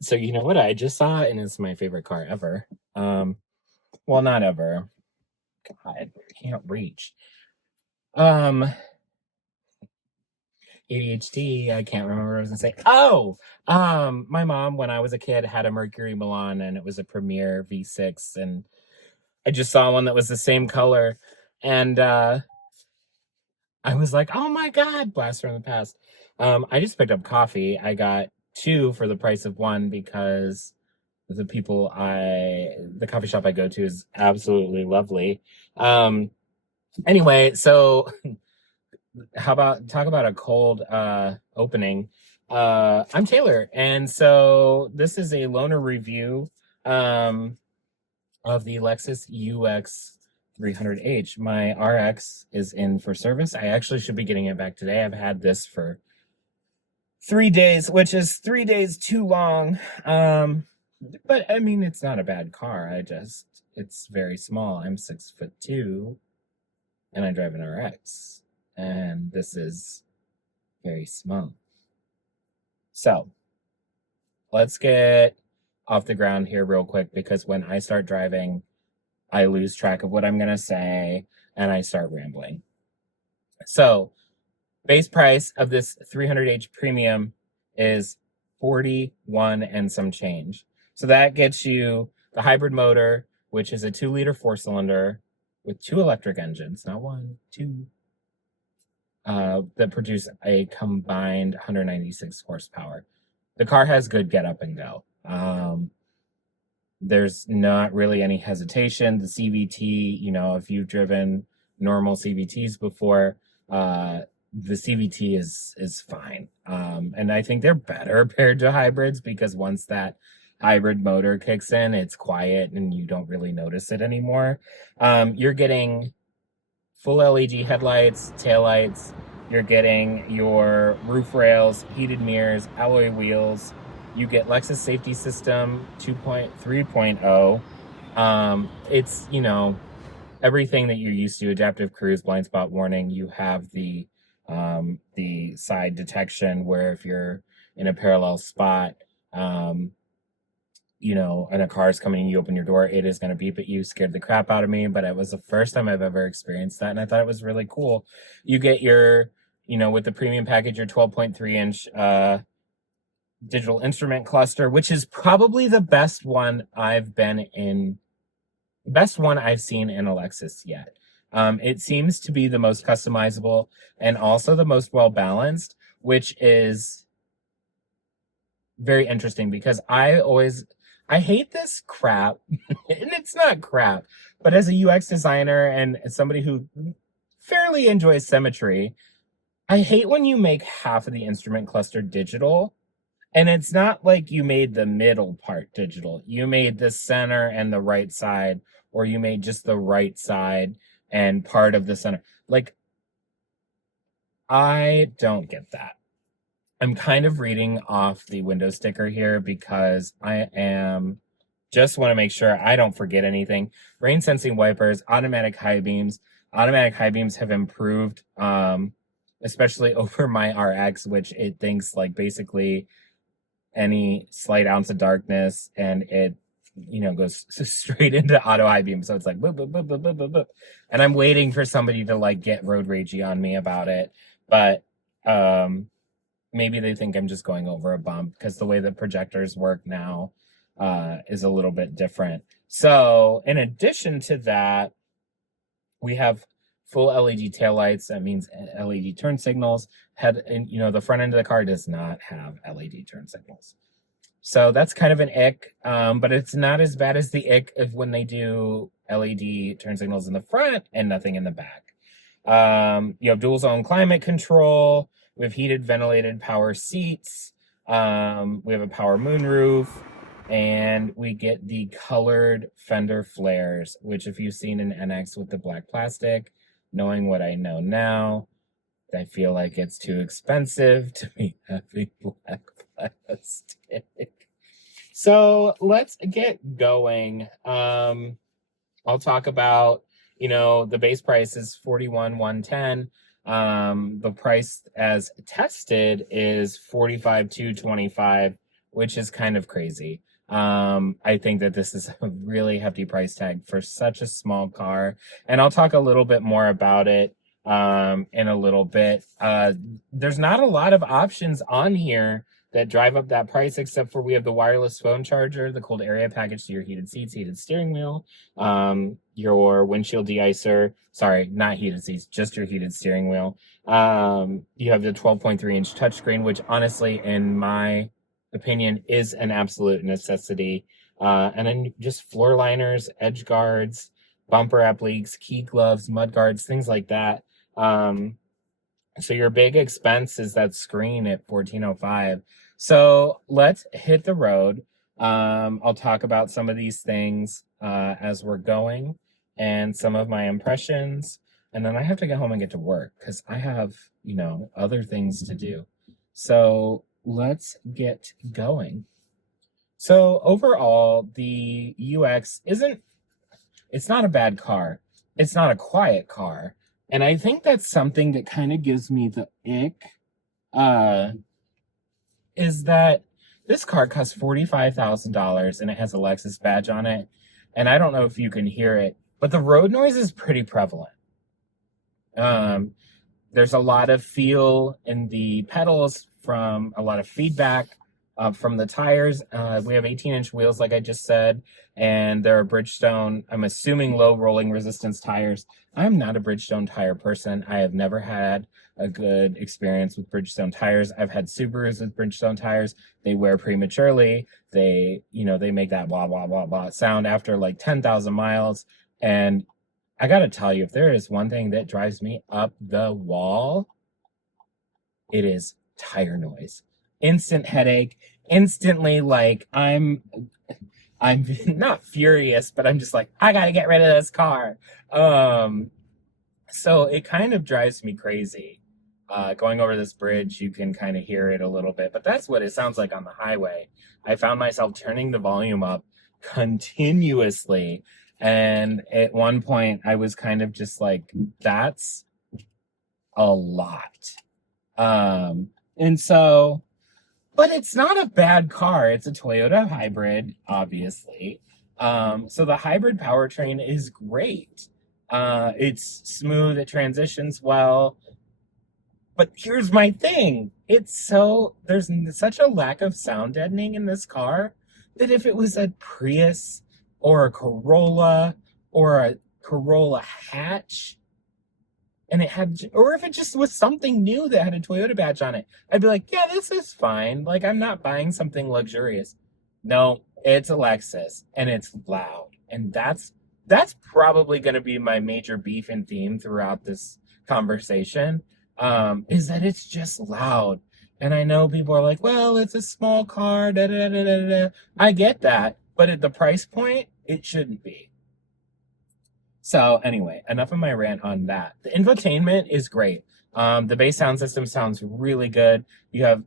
So you know what I just saw, and it's my favorite car ever. Well, not ever. God, I can't reach. Um, ADHD. I can't remember what I was gonna say. Oh, my mom, when I was a kid, had a Mercury Milan, and it was a Premier V6, and I just saw one that was the same color, and I was like, "Oh my God, blast from the past." I just picked up coffee. I got two for the price of one because the coffee shop I go to is absolutely lovely. Um, anyway, so how about talk about a cold opening? I'm Taylor, and so this is a loaner review um of the Lexus UX 300H. My RX is in for service. I actually should be getting it back today. I've had this for 3 days, which is 3 days too long. But I mean, it's not a bad car. It's very small. I'm 6'2", and I drive an RX, and this is very small. So let's get off the ground here real quick, because when I start driving, I lose track of what I'm going to say and I start rambling. So base price of this 300H Premium is 41 and some change. So that gets you the hybrid motor, which is a 2-liter 4-cylinder with 2 electric engines, not 1, 2, that produce a combined 196 horsepower. The car has good get up and go. There's not really any hesitation. The CVT, if you've driven normal CVTs before, the CVT is fine. And I think they're better paired to hybrids, because once that hybrid motor kicks in, it's quiet and you don't really notice it anymore. You're getting full LED headlights, taillights. You're getting your roof rails, heated mirrors, alloy wheels. You get Lexus Safety System 2.3.0. It's, everything that you're used to: adaptive cruise, blind spot warning. You have the side detection, where if you're in a parallel spot, and a car's coming and you open your door, it is going to beep at you. Scared the crap out of me, but it was the first time I've ever experienced that, and I thought it was really cool. You get your, with the premium package, your 12.3-inch digital instrument cluster, which is probably the best one I've seen in a Lexus yet. It seems to be the most customizable and also the most well balanced, which is very interesting, because I hate this crap, and it's not crap, but as a UX designer and somebody who fairly enjoys symmetry, I hate when you make half of the instrument cluster digital. And it's not like you made the middle part digital. You made the center and the right side, or you made just the right side and part of the center. Like, I don't get that. I'm kind of reading off the window sticker here because I just want to make sure I don't forget anything. Rain sensing wipers, automatic high beams. Automatic high beams have improved, especially over my RX, which it thinks like basically any slight ounce of darkness, and it goes straight into auto high beam. So it's like boop, boop, boop, boop, boop, boop, boop. And I'm waiting for somebody to like get road ragey on me about it, but maybe they think I'm just going over a bump, because the way that projectors work now is a little bit different. So in addition to that, we have full LED taillights. That means LED turn signals. The front end of the car does not have LED turn signals. So that's kind of an ick, but it's not as bad as the ick of when they do LED turn signals in the front and nothing in the back. You have dual zone climate control. We have heated, ventilated power seats. We have a power moonroof. And we get the colored fender flares, which if you've seen an NX with the black plastic, knowing what I know now, I feel like it's too expensive to be having black plastic. So let's get going. I'll talk about, the base price is $41,110. The price as tested is $45,225 which is kind of crazy. I think that this is a really hefty price tag for such a small car, and I'll talk a little bit more about it in a little bit. There's not a lot of options on here that drive up that price, except for we have the wireless phone charger, the cold area package to your heated seats, heated steering wheel, your windshield deicer. Sorry, not heated seats, just your heated steering wheel. You have the 12.3-inch touchscreen, which honestly, in my opinion, is an absolute necessity. And then just floor liners, edge guards, bumper appliques, key gloves, mud guards, things like that. So your big expense is that screen at $1,405. So let's hit the road. I'll talk about some of these things as we're going and some of my impressions. And then I have to get home and get to work because I have, other things to do. So let's get going. So overall, the UX it's not a bad car. It's not a quiet car. And I think that's something that kind of gives me the ick, is that this car costs $45,000 and it has a Lexus badge on it. And I don't know if you can hear it, but the road noise is pretty prevalent. There's a lot of feel in the pedals from a lot of feedback from the tires. We have 18-inch wheels, like I just said, and they're Bridgestone, I'm assuming low rolling resistance tires. I'm not a Bridgestone tire person. I have never had a good experience with Bridgestone tires. I've had Subarus with Bridgestone tires. They wear prematurely. They make that blah, blah, blah, blah sound after like 10,000 miles. And I got to tell you, if there is one thing that drives me up the wall, it is tire noise. Instant headache, instantly, like I'm not furious, but I'm just like, I got to get rid of this car. So it kind of drives me crazy. Going over this bridge, you can kind of hear it a little bit, but that's what it sounds like on the highway. I found myself turning the volume up continuously. And at one point I was kind of just like, that's a lot. And so, but it's not a bad car. It's a Toyota hybrid, obviously. So the hybrid powertrain is great. It's smooth. It transitions well. But here's my thing. There's such a lack of sound deadening in this car that if it was a Prius or a Corolla or a Corolla hatch, and or if it just was something new that had a Toyota badge on it, I'd be like, yeah, this is fine. Like, I'm not buying something luxurious. No, it's a Lexus and it's loud. And that's probably going to be my major beef and theme throughout this conversation, is that it's just loud. And I know people are like, well, it's a small car, da, da, da, da, da. I get that. But at the price point, it shouldn't be. So anyway, enough of my rant on that. The infotainment is great. The base sound system sounds really good. You have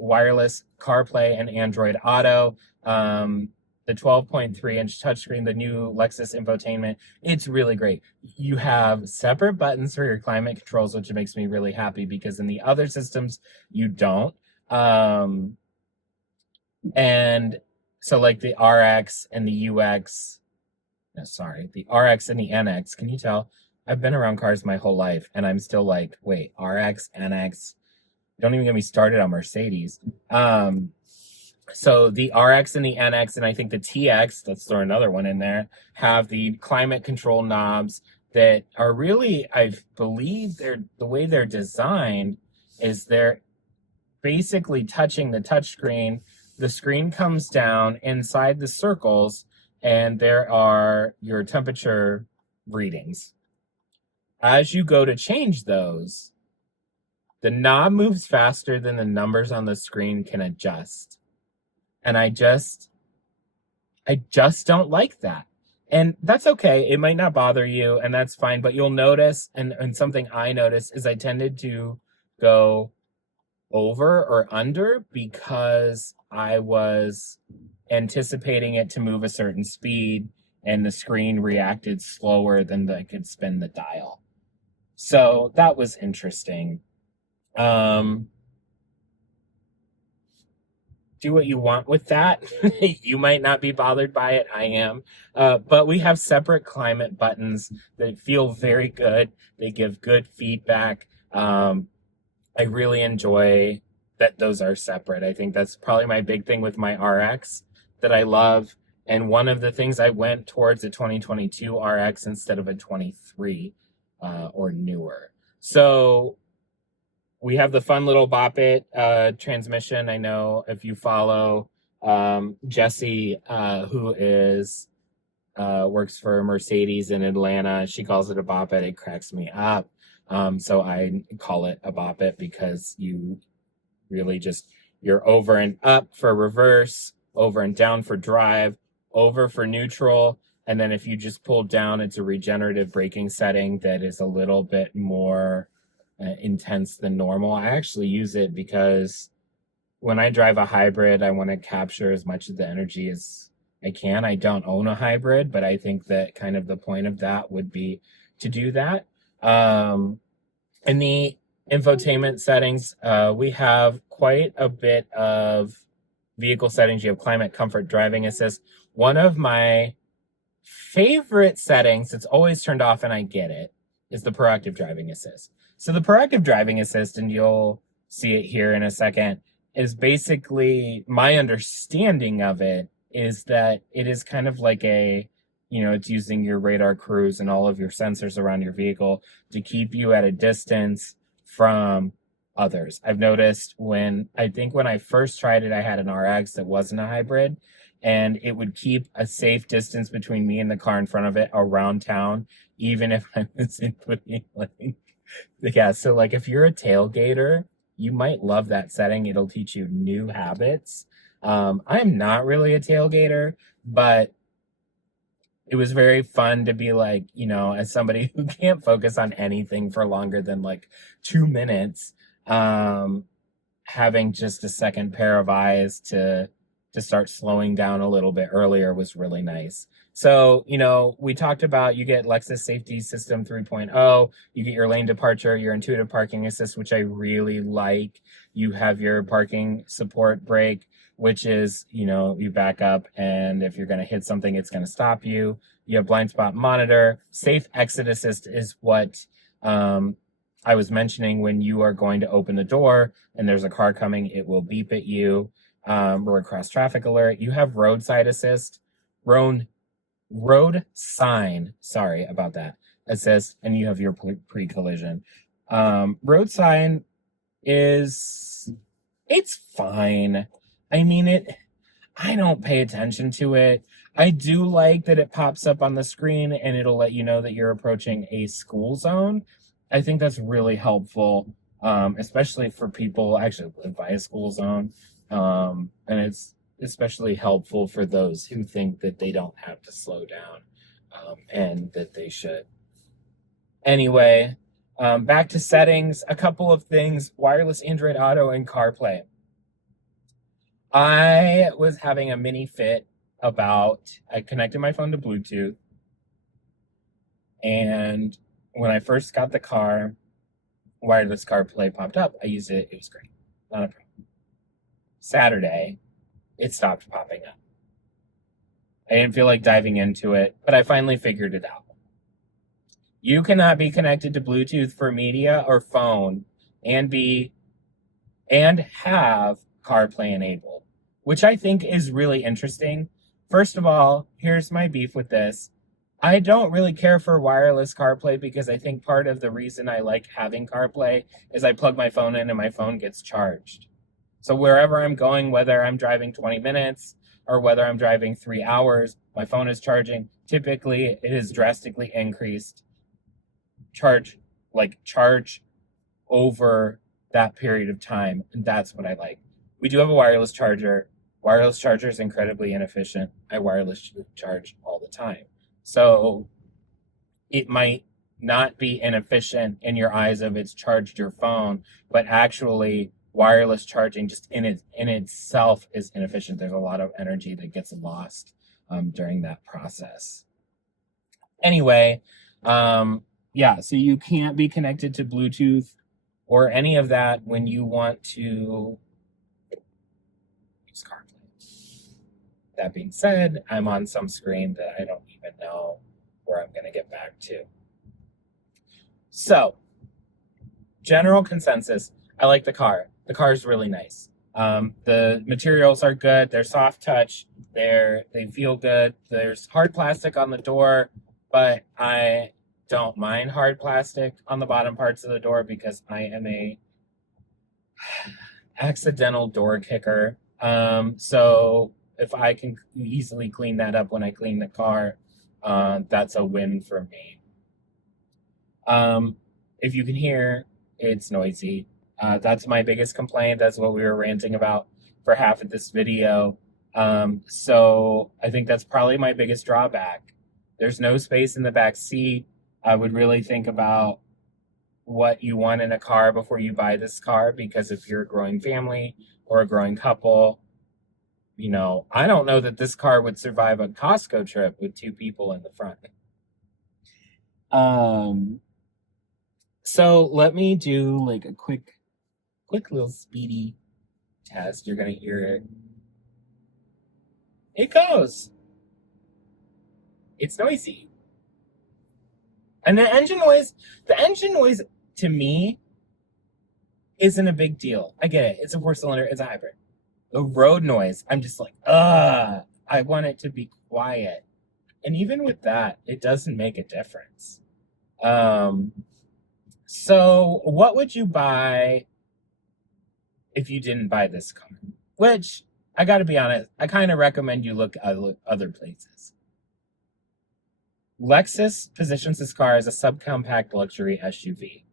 wireless CarPlay and Android Auto. The 12.3-inch touchscreen, the new Lexus infotainment, it's really great. You have separate buttons for your climate controls, which makes me really happy because in the other systems, you don't. And so like the RX and the UX, the RX and the NX. Can you tell? I've been around cars my whole life, and I'm still like, wait, RX, NX? Don't even get me started on Mercedes. So the RX and the NX, and I think the TX, let's throw another one in there, have the climate control knobs that are really, I believe the way they're designed is they're basically touching the touchscreen. The screen comes down inside the circles, and there are your temperature readings. As you go to change those, the knob moves faster than the numbers on the screen can adjust. And I just don't like that. And that's okay. It might not bother you, and that's fine. But you'll notice, and something I noticed is I tended to go over or under because I was anticipating it to move a certain speed, and the screen reacted slower than I could spin the dial. So that was interesting. do what you want with that. You might not be bothered by it. I am. But we have separate climate buttons that feel very good. They give good feedback. I really enjoy that those are separate. I think that's probably my big thing with my RX that I love. And one of the things I went towards a 2022 RX instead of a 23 or newer. So we have the fun little Bop It transmission. I know if you follow Jesse, who is works for Mercedes in Atlanta, she calls it a Bop It. It cracks me up. So I call it a Bop It because you really just, you're over and up for reverse, over and down for drive, over for neutral. And then if you just pull down, it's a regenerative braking setting that is a little bit more intense than normal. I actually use it because when I drive a hybrid, I want to capture as much of the energy as I can. I don't own a hybrid, but I think that kind of the point of that would be to do that. In the infotainment settings, we have quite a bit of vehicle settings. You have climate, comfort, driving assist. One of my favorite settings that's always turned off, and I get it, is the proactive driving assist. So the proactive driving assist, and you'll see it here in a second, is basically, my understanding of it is that it is kind of like a, it's using your radar cruise and all of your sensors around your vehicle to keep you at a distance from others. I've noticed when I first tried it, I had an RX that wasn't a hybrid, and it would keep a safe distance between me and the car in front of it around town, even if I was in between lane. Yeah, so like if you're a tailgater, you might love that setting. It'll teach you new habits. I'm not really a tailgater, but it was very fun to be like, as somebody who can't focus on anything for longer than like 2 minutes, having just a second pair of eyes to start slowing down a little bit earlier was really nice. So, we talked about, you get Lexus Safety System 3.0, you get your lane departure, your intuitive parking assist, which I really like. You have your parking support brake, which is, you back up, and if you're going to hit something, it's going to stop you. You have blind spot monitor. Safe exit assist is what I was mentioning. When you are going to open the door and there's a car coming, it will beep at you. Or cross traffic alert. You have roadside assist, road sign, sorry about that, assist, and you have your pre-collision. Road sign it's fine. I mean, I don't pay attention to it. I do like that it pops up on the screen and it'll let you know that you're approaching a school zone. I think that's really helpful, especially for people who actually live by a school zone. And it's especially helpful for those who think that they don't have to slow down, and that they should. Anyway, back to settings, a couple of things, wireless Android Auto and CarPlay. I was having a mini fit I connected my phone to Bluetooth, and when I first got the car, wireless CarPlay popped up. I used it. It was great. Not a problem. Saturday, it stopped popping up. I didn't feel like diving into it, but I finally figured it out. You cannot be connected to Bluetooth for media or phone and have CarPlay enabled, which I think is really interesting. First of all, here's my beef with this. I don't really care for wireless CarPlay because I think part of the reason I like having CarPlay is I plug my phone in and my phone gets charged. So wherever I'm going, whether I'm driving 20 minutes or whether I'm driving 3 hours, my phone is charging. Typically, it has drastically increased charge over that period of time. And that's what I like. We do have a wireless charger. Wireless charger is incredibly inefficient. I wireless charge all the time. So it might not be inefficient in your eyes of it's charged your phone, but actually wireless charging just in itself is inefficient. There's a lot of energy that gets lost during that process. Anyway, yeah, so you can't be connected to Bluetooth or any of that when you want to use CarPlay. That being said, I'm on some screen that I don't even know where I'm going to get back to. So, general consensus, I like the car. The car is really nice. The materials are good. They're soft touch. They feel good. There's hard plastic on the door, but I don't mind hard plastic on the bottom parts of the door because I am a accidental door kicker. So if I can easily clean that up when I clean the car, that's a win for me. If you can hear, it's noisy. That's my biggest complaint. That's what we were ranting about for half of this video. So I think that's probably my biggest drawback. There's no space in the back seat. I would really think about what you want in a car before you buy this car, because if you're a growing family or a growing couple, you know, I don't know that this car would survive a Costco trip with 2 people in the front. So let me do like a quick little speedy test. You're gonna hear it. It goes. It's noisy. And the engine noise to me isn't a big deal. I get it. It's a 4-cylinder, it's a hybrid. The road noise, I'm just like, I want it to be quiet. And even with that, it doesn't make a difference. So what would you buy if you didn't buy this car? Which, I gotta be honest, I kind of recommend you look other places. Lexus positions this car as a subcompact luxury SUV.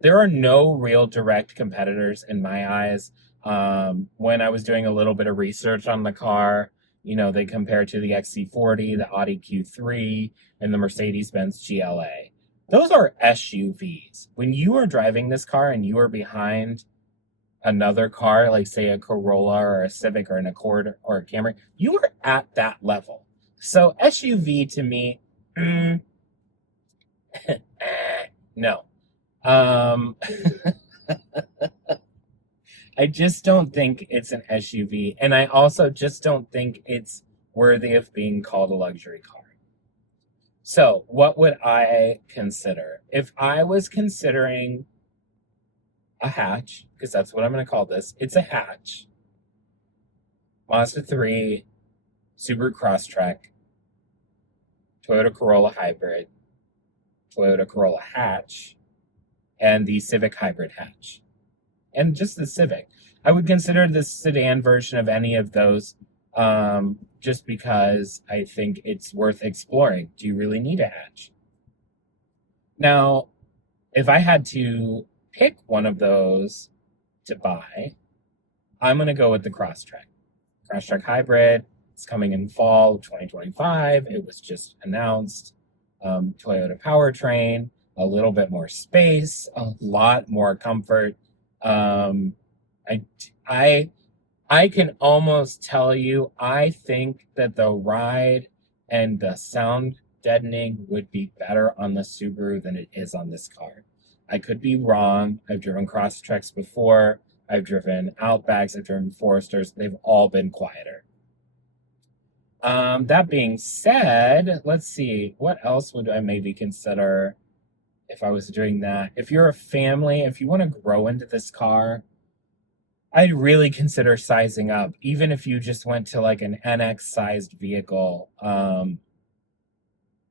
There are no real direct competitors in my eyes. When I was doing a little bit of research on the car, you know, they compare to the XC40, the Audi Q3, and the Mercedes-Benz GLA. Those are SUVs. When you are driving this car and you are behind another car, like say a Corolla or a Civic or an Accord or a Camry, you are at that level. So SUV to me, no. I just don't think it's an SUV, and I also just don't think it's worthy of being called a luxury car. So, what would I consider? If I was considering a hatch, because that's what I'm going to call this, it's a hatch. Mazda 3, Subaru Crosstrek, Toyota Corolla Hybrid, Toyota Corolla Hatch, and the Civic Hybrid Hatch. And just the Civic. I would consider the sedan version of any of those, just because I think it's worth exploring. Do you really need a hatch? Now, if I had to pick one of those to buy, I'm going to go with the Crosstrek. Crosstrek Hybrid. It's coming in fall of 2025. It was just announced. Toyota powertrain, a little bit more space, a lot more comfort. I can almost tell you, I think that the ride and the sound deadening would be better on the Subaru than it is on this car. I could be wrong. I've driven Crosstreks before. I've driven Outbacks. I've driven Foresters. They've all been quieter. That being said, let's see. What else would I maybe consider if I was doing that? If you're a family, if you want to grow into this car, I'd really consider sizing up. Even if you just went to like an NX-sized vehicle,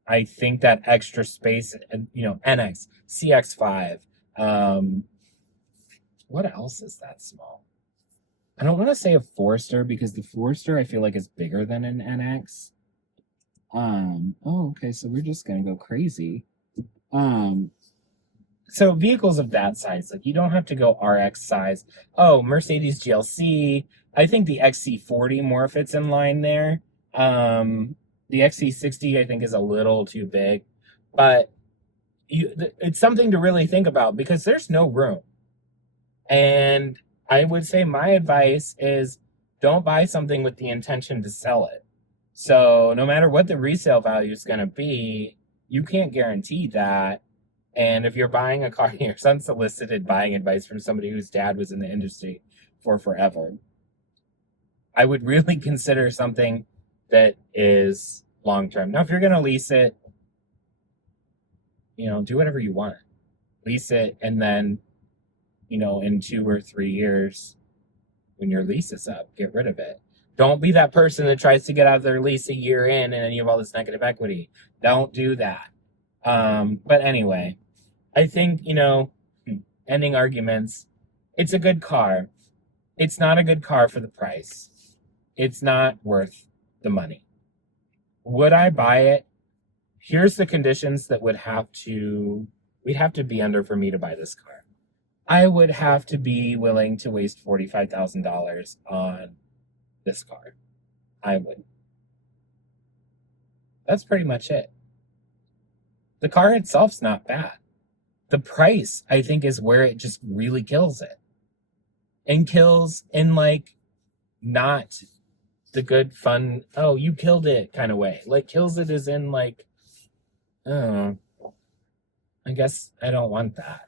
I think that extra space, you know, NX, CX-5. What else is that small? I don't want to say a Forester because the Forester I feel like is bigger than an NX. Okay, so we're just gonna go crazy. So vehicles of that size, like you don't have to go RX size. Oh, Mercedes GLC. I think the XC40 more fits in line there. The XC60 I think is a little too big, but it's something to really think about because there's no room. And I would say my advice is don't buy something with the intention to sell it. So no matter what the resale value is going to be, you can't guarantee that. And if you're buying a car, you're unsolicited buying advice from somebody whose dad was in the industry for forever. I would really consider something that is long term. Now, if you're going to lease it, do whatever you want. Lease it, and then, in 2 or 3 years, when your lease is up, get rid of it. Don't be that person that tries to get out of their lease a year in and then you have all this negative equity. Don't do that. But anyway, I think, ending arguments, it's a good car. It's not a good car for the price. It's not worth the money. Would I buy it? Here's the conditions that we'd have to be under for me to buy this car. I would have to be willing to waste $45,000 on this car. I would. That's pretty much it. The car itself's not bad. The price, I think, is where it just really kills it. And kills in, like, not the good, fun, oh, you killed it kind of way. Like, kills it as in, like, oh, I guess I don't want that.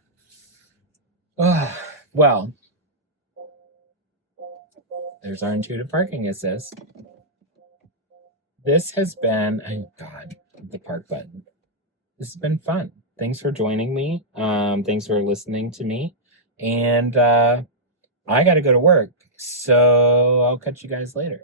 Well, there's our intuitive parking assist. This has been, God, the park button. This has been fun. Thanks for joining me. Thanks for listening to me. And I got to go to work. So I'll catch you guys later.